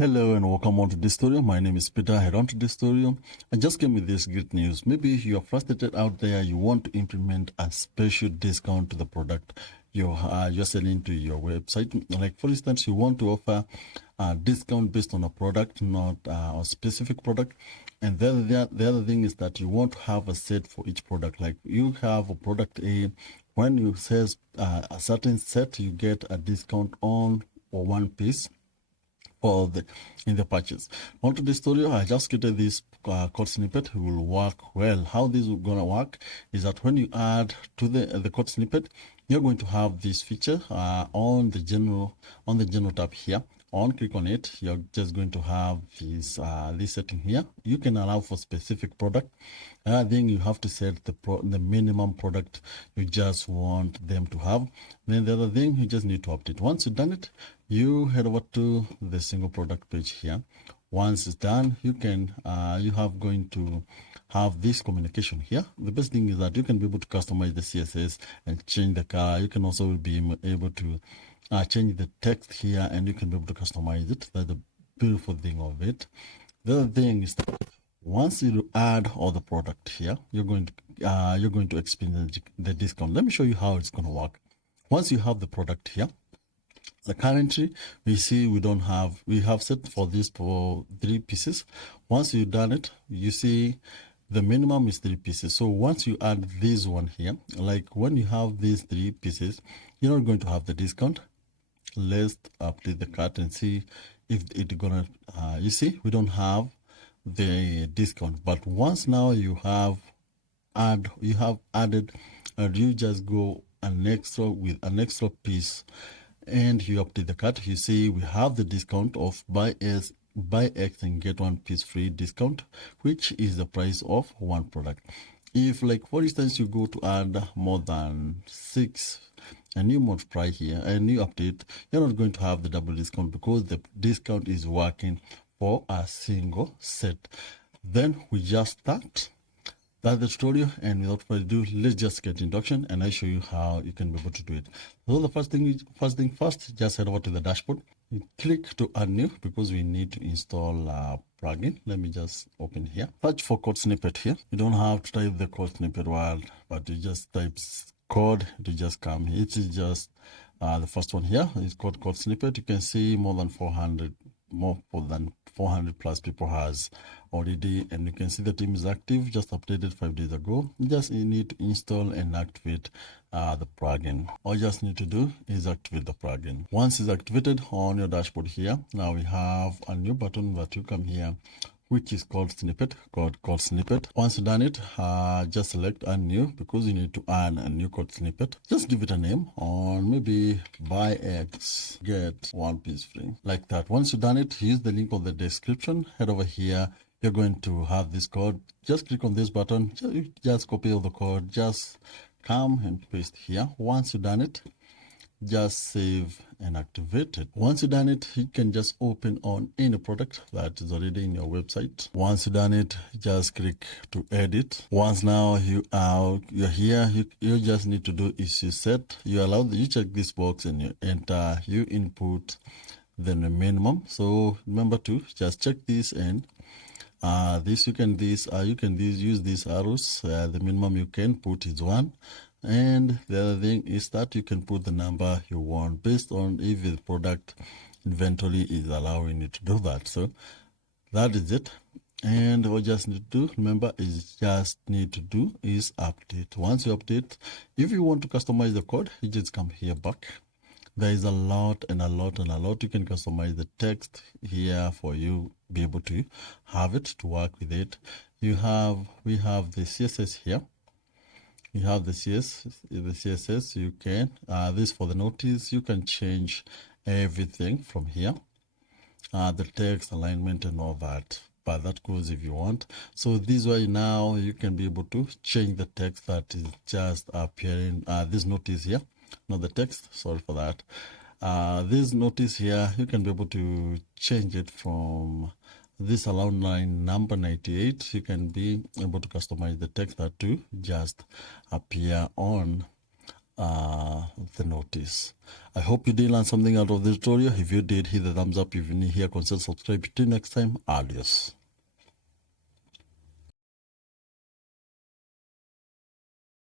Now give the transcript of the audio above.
Hello and welcome on to this tutorial. My name is Peter. Head on to this tutorial. I just came with this great news. Maybe you are frustrated out there. You want to implement a special discount to the product you're selling to your website. Like for instance, you want to offer a discount based on a product, not a specific product. And the other thing is that you want to have a set for each product. Like you have a product A. When you sell a certain set, you get a discount on or one piece in the purchase. Onto this tutorial, I just created this code snippet. It will work well. How this is gonna work is that when you add to the code snippet, you're going to have this feature on the general tab here. Click on it, you're just going to have this setting here. You can allow for specific product. Then you have to set the minimum product you just want them to have. Then the other thing, you just need to update. Once you've done it, you head over to the single product page here. Once it's done, you can going to have this communication here. The best thing is that you can be able to customize the CSS and change the color. You can also be able to change the text here, and you can be able to customize it. That's the beautiful thing of it. The other thing is that once you add all the product here, you're going to experience the discount. Let me show you how it's going to work. Once you have the product here, the currently we see we have set for this for 3 pieces. Once you've done it, you see the minimum is 3 pieces. So once you add this one here, like when you have these 3 pieces, you're not going to have the discount. Let's update the cart and see if it's gonna you see we don't have the discount. But once now you have added, and you just go an extra piece and you update the cart, you see we have the discount of buy X and get 1 piece free discount, which is the price of one product. If, like for instance, you go to add more than 6 and you multiply here and you update, you're not going to have the double discount because the discount is working for a single set. Then we just start. That's the tutorial, and without further ado, let's just get introduction and I show you how you can be able to do it. So the first thing first, just head over to the dashboard. You click to add new because we need to install a plugin. Let me just open here. Search for code snippet here. You don't have to type the code snippet word, but you just type code to just come. It is just the first one here. It's called code snippet. You can see more than 400 plus people has already, and you can see the team is active, just updated 5 days ago. You need to install and activate the plugin. All you just need to do is activate the plugin. Once it's activated on your dashboard here, now we have a new button that you come here, which is called snippet, called snippet. Once you've done it, just select add new because you need to add a new code snippet. Just give it a name on maybe buy X, get 1 piece free, like that. Once you've done it, use the link on the description. Head over here. You're going to have this code. Just click on this button. Just copy all the code. Just come and paste here. Once you've done it, just save and activate it. Once you've done it, you can just open on any product that is already in your website. Once you've done it, just click to edit. Once now you're here, you just need to do is you check this box and you enter, you input the minimum. So remember to just check this and you can use these arrows. The minimum you can put is 1. And the other thing is that you can put the number you want based on if the product inventory is allowing you to do that. So that is it. And what you just need to do, remember, is update. Once you update, if you want to customize the code, you just come here back. There is a lot and a lot and a lot. You can customize the text here for you be able to have it to work with it. We have the CSS here. You have the CSS. You can this for the notice. You can change everything from here, the text alignment and all that. But that goes if you want. So this way now you can be able to change the text that is just appearing. This notice here, not the text. Sorry for that. This notice here, you can be able to change it from this around line number 98. You can be able to customize the text that to just appear on the notice. I hope you did learn something out of this tutorial. If you did, hit the thumbs up. If you're new here, consider subscribe. Till next time, adios.